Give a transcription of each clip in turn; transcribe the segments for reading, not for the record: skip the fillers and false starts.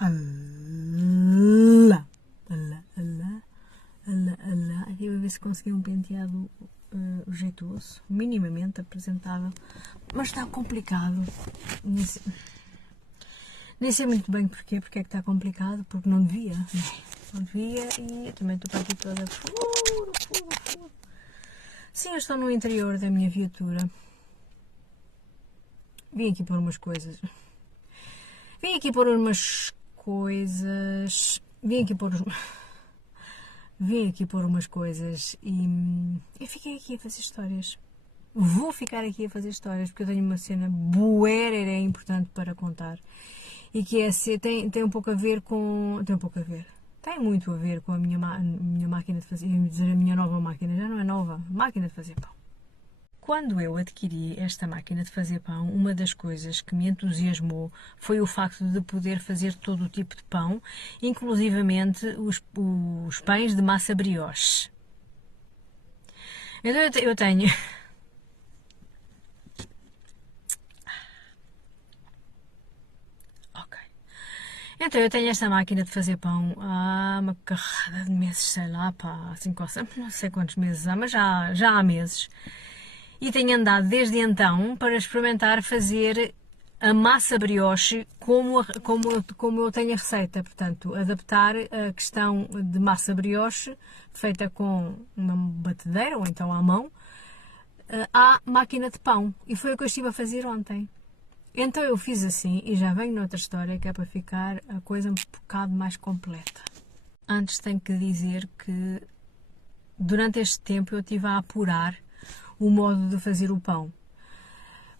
Alá, alá, alá, alá, alá. Aqui a ver se consegui um penteado jeitoso, minimamente apresentável, mas está complicado. Nem sei muito bem porquê, porque é que está complicado, porque não devia, não devia, e eu também estou para aqui toda furo. Sim, eu estou no interior da minha viatura. Vim aqui pôr umas coisas. Vim aqui pôr umas coisas e eu fiquei aqui a fazer histórias. Vou ficar aqui a fazer histórias porque eu tenho uma cena bué importante para contar e que é tem um pouco a ver com... Tem muito a ver com a minha máquina de fazer... Ia dizer a minha nova máquina, já não é nova. Máquina de fazer pão. Quando eu adquiri esta máquina de fazer pão, uma das coisas que me entusiasmou foi o facto de poder fazer todo o tipo de pão, inclusivamente os pães de massa brioche. Então eu tenho... Ok. Então eu tenho esta máquina de fazer pão há uma carrada de meses, sei lá, pá, 5 ou 6, não sei quantos meses há, mas já há meses. E tenho andado desde então para experimentar fazer a massa brioche como eu tenho a receita. Portanto, adaptar a questão de massa brioche feita com uma batedeira ou então à mão à máquina de pão. E foi o que eu estive a fazer ontem. Então eu fiz assim e já venho noutra história que é para ficar a coisa um bocado mais completa. Antes tenho que dizer que durante este tempo eu estive a apurar o modo de fazer o pão.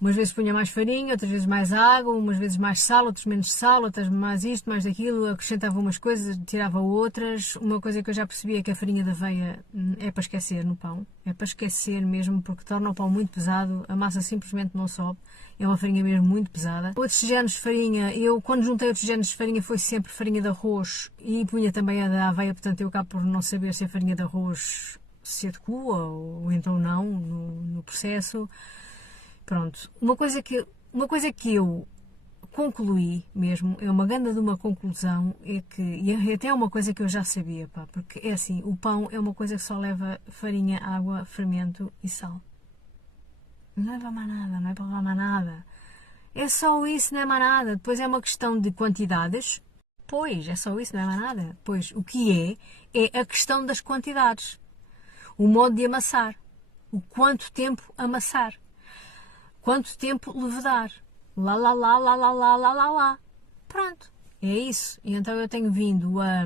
Umas vezes punha mais farinha, outras vezes mais água, umas vezes mais sal, outras menos sal, outras mais isto, mais aquilo, acrescentava umas coisas, tirava outras. Uma coisa que eu já percebi é que a farinha de aveia é para esquecer no pão, é para esquecer mesmo, porque torna o pão muito pesado, a massa simplesmente não sobe, é uma farinha mesmo muito pesada. Outros géneros de farinha, eu quando juntei outros géneros de farinha foi sempre farinha de arroz e punha também a da aveia, portanto eu acabo por não saber se a farinha de arroz se adequa ou então não no processo. Pronto, uma coisa que eu concluí mesmo, é uma grande de uma conclusão, é que, e até é uma coisa que eu já sabia, pá, porque é assim, o pão é uma coisa que só leva farinha, água, fermento e sal. Não leva mais nada, não é para levar mais nada. É só isso, não é mais nada. Depois é uma questão de quantidades. Pois, é só isso, não é mais nada. Pois, o que é a questão das quantidades. O modo de amassar. O quanto tempo amassar. Quanto tempo levedar. Lá. Pronto, é isso. E então eu tenho vindo a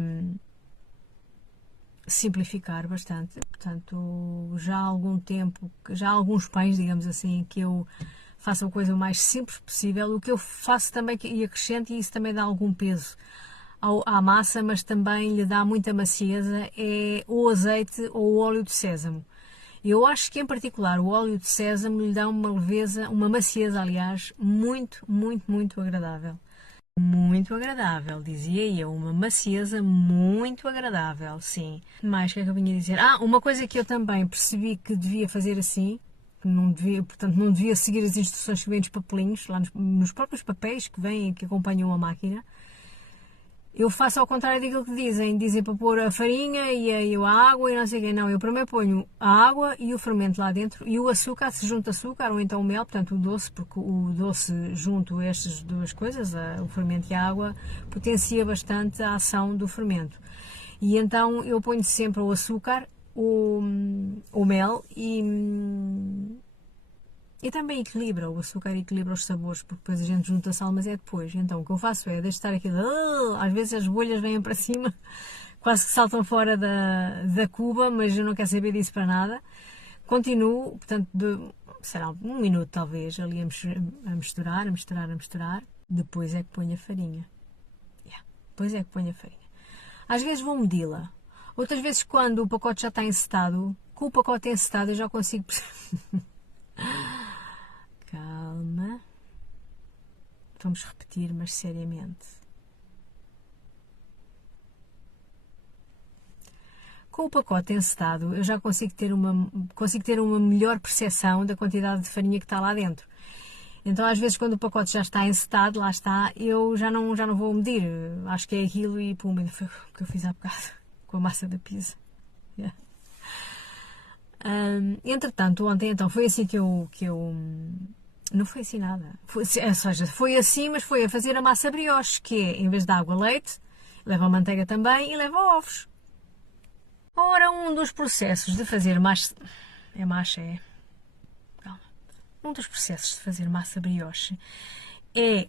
simplificar bastante. Portanto, já há algum tempo, já há alguns pães, digamos assim, que eu faço a coisa o mais simples possível. O que eu faço também e acrescento, e isso também dá algum peso à massa, mas também lhe dá muita macieza, é o azeite ou o óleo de sésamo. Eu acho que, em particular, o óleo de sésamo lhe dá uma leveza, uma macieza, aliás, muito agradável. Muito agradável, dizia eu, uma macieza muito agradável, sim. Mais que é que eu vinha dizer? Uma coisa que eu também percebi que devia fazer assim, que não devia, portanto, não devia seguir as instruções que vêm nos papelinhos, lá nos próprios papéis que vêm, que acompanham a máquina. Eu faço ao contrário daquilo que dizem. Dizem para pôr a farinha e a água e não sei o quê. Não, eu primeiro ponho a água e o fermento lá dentro e o açúcar, se junta açúcar ou então o mel, portanto o doce, porque o doce junto a estas duas coisas, o fermento e a água, potencia bastante a ação do fermento. E então eu ponho sempre o açúcar, o mel e também equilibra, o açúcar equilibra os sabores, porque depois a gente junta sal, mas é depois. Então o que eu faço é deixar estar aquilo, às vezes as bolhas vêm para cima, quase que saltam fora da cuba, mas eu não quero saber disso para nada. Continuo, portanto, será um minuto talvez, ali a misturar. Depois é que ponho a farinha. Depois é que ponho a farinha. Às vezes vou medi-la. Outras vezes, quando o pacote já está encetado, com o pacote encetado eu já consigo... Calma. Vamos repetir, mas seriamente. Com o pacote encetado, eu já consigo ter uma melhor percepção da quantidade de farinha que está lá dentro. Então às vezes quando o pacote já está encetado, lá está, eu já não vou medir. Acho que é aquilo e pum, foi o que eu fiz há bocado com a massa da pizza. Yeah. Entretanto, ontem então foi assim que eu não foi assim nada. Foi, ou seja, foi assim, mas foi a fazer a massa brioche, que é, em vez de água, leite, leva a manteiga também e leva ovos. Ora, um dos processos de fazer massa... É massa, é... Calma. Um dos processos de fazer massa brioche é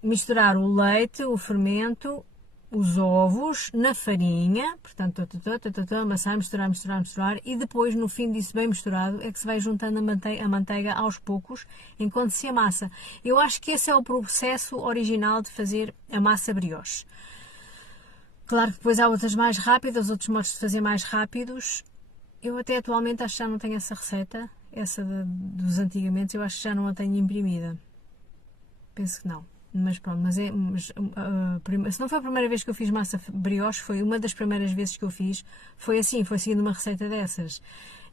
misturar o leite, o fermento, os ovos na farinha, portanto, amassar, misturar, e depois, no fim disso bem misturado, é que se vai juntando a manteiga aos poucos, enquanto se amassa. Eu acho que esse é o processo original de fazer a massa brioche. Claro que depois há outras mais rápidas, outros modos de fazer mais rápidos. Eu até atualmente acho que já não tenho essa receita, essa dos antigamente, eu acho que já não a tenho imprimida. Penso que não. Mas pronto, se não foi a primeira vez que eu fiz massa brioche, foi uma das primeiras vezes que eu fiz, foi assim, foi seguindo uma receita dessas.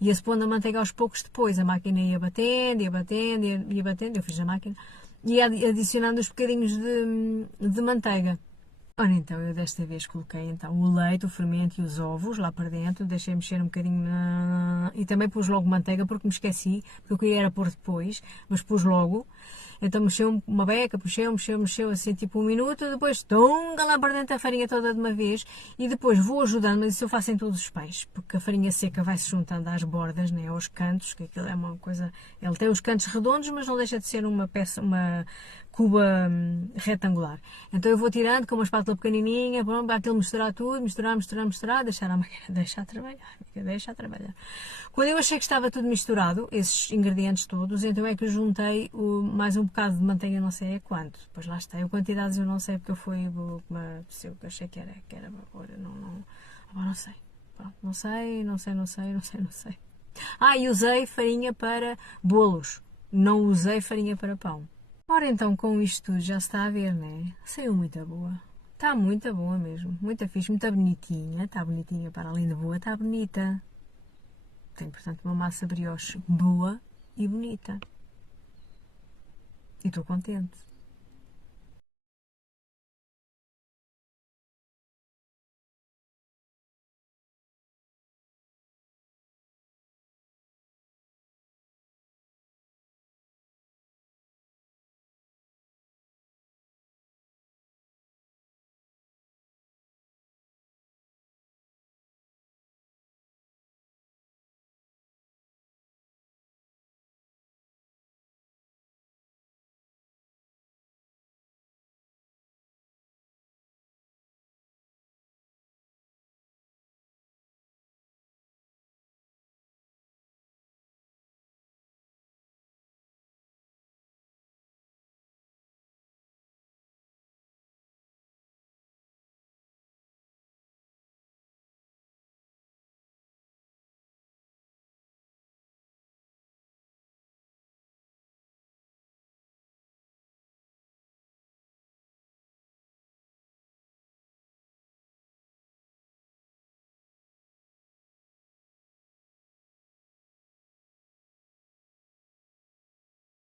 Ia-se pondo a manteiga aos poucos depois, a máquina ia batendo, eu fiz na máquina, e ia adicionando os bocadinhos de manteiga. Ora então, eu desta vez coloquei então o leite, o fermento e os ovos lá para dentro, deixei mexer um bocadinho e também pus logo manteiga porque me esqueci, porque eu queria era pôr depois, mas pus logo. Então mexeu uma beca, mexeu assim tipo 1 minuto, depois tunga lá para dentro a farinha toda de uma vez e depois vou ajudando, mas isso eu faço em todos os pães, porque a farinha seca vai-se juntando às bordas, né, aos cantos, que aquilo é uma coisa, ele tem os cantos redondos, mas não deixa de ser uma peça, uma cuba retangular. Então eu vou tirando com uma espátula pequenininha, pronto, aquilo misturar tudo, misturar, deixar a máquina, deixar trabalhar. Quando eu achei que estava tudo misturado, esses ingredientes todos, então é que eu juntei mais um bocado de manteiga, não sei a quanto. Depois lá está, eu quantidades eu não sei porque eu fui uma pessoa que achei que era não sei. Pronto, não sei. Ah, e usei farinha para bolos, não usei farinha para pão. Ora então, com isto tudo já se está a ver, né? Saiu muito boa. Está muito boa mesmo. Muito fixe, muito bonitinha. Está bonitinha para além de boa, está bonita. Tem, portanto, uma massa brioche boa e bonita. E estou contente.